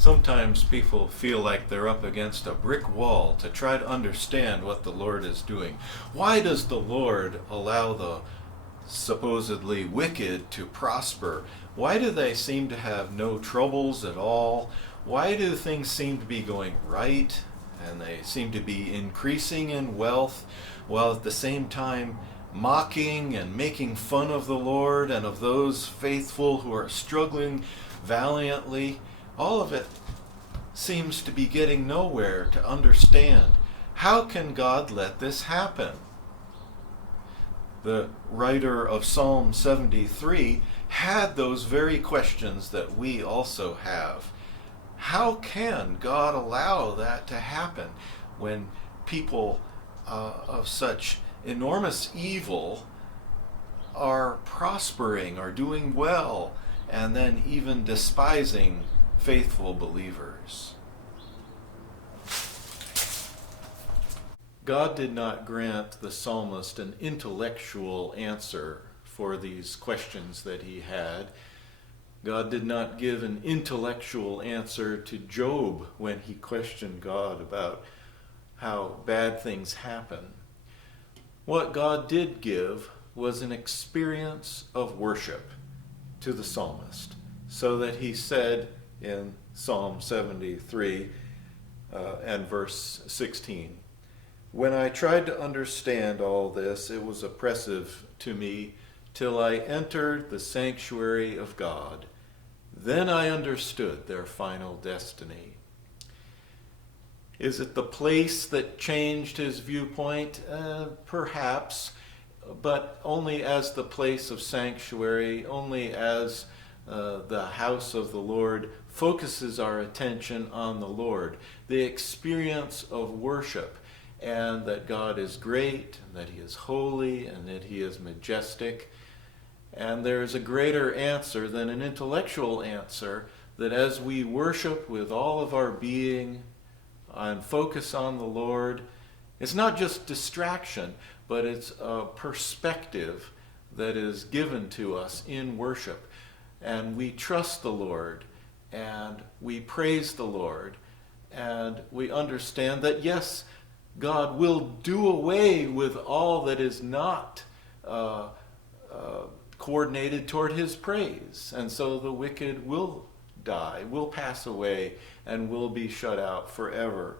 Sometimes people feel like they're up against a brick wall to try to understand what the Lord is doing. Why does the Lord allow the supposedly wicked to prosper? Why do they seem to have no troubles at all? Why do things seem to be going right and they seem to be increasing in wealth, while at the same time mocking and making fun of the Lord and of those faithful who are struggling valiantly? All of it seems to be getting nowhere to understand. How can God let this happen? The writer of Psalm 73 had those very questions that we also have. How can God allow that to happen when people of such enormous evil are prospering, are doing well, and then even despising faithful believers? God did not grant the psalmist an intellectual answer for these questions that he had. God did not give an intellectual answer to Job when he questioned God about how bad things happen. What God did give was an experience of worship to the psalmist, so that he said in Psalm 73 and verse 16, "When I tried to understand all this, it was oppressive to me till I entered the sanctuary of God. Then I understood their final destiny." Is it the place that changed his viewpoint? Perhaps, but only as the place of sanctuary, only as the house of the Lord focuses our attention on the Lord. The experience of worship, and that God is great, and that he is holy, and that he is majestic. And there is a greater answer than an intellectual answer, that as we worship with all of our being and focus on the Lord, it's not just distraction, but it's a perspective that is given to us in worship. And we trust the Lord, and we praise the Lord, and we understand that, yes, God will do away with all that is not coordinated toward his praise. And so the wicked will die, will pass away, and will be shut out forever.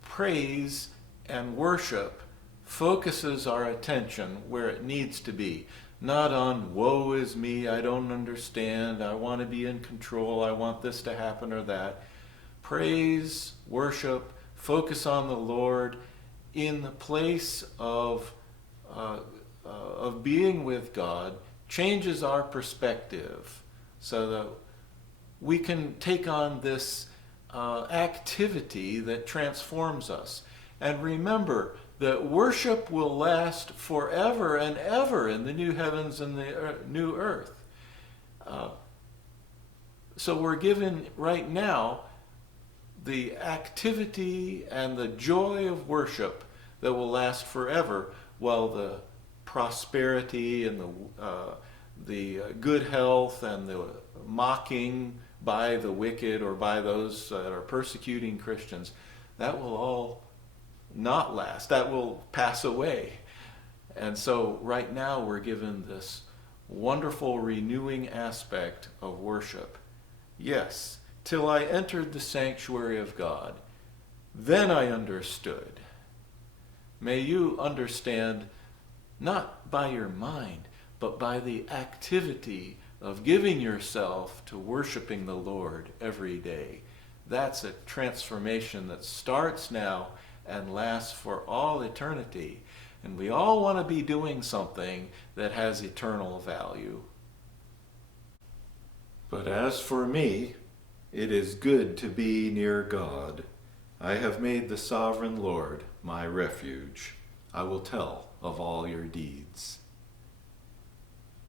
Praise and worship focuses our attention where it needs to be. Not on, woe is me, I don't understand, I want to be in control, I want this to happen or that. Praise, worship, focus on the Lord in the place of being with God changes our perspective, so that we can take on this activity that transforms us. And remember that worship will last forever and ever in the new heavens and the new earth. So we're given right now the activity and the joy of worship that will last forever, while the prosperity and the good health and the mocking by the wicked or by those that are persecuting Christians, that will all not last. That will pass away. And so right now we're given this wonderful renewing aspect of worship. Yes, till I entered the sanctuary of God, then I understood. May you understand, not by your mind, but by the activity of giving yourself to worshiping the Lord every day. That's a transformation that starts now and lasts for all eternity. And we all want to be doing something that has eternal value. But as for me, it is good to be near God. I have made the sovereign Lord my refuge. I will tell of all your deeds.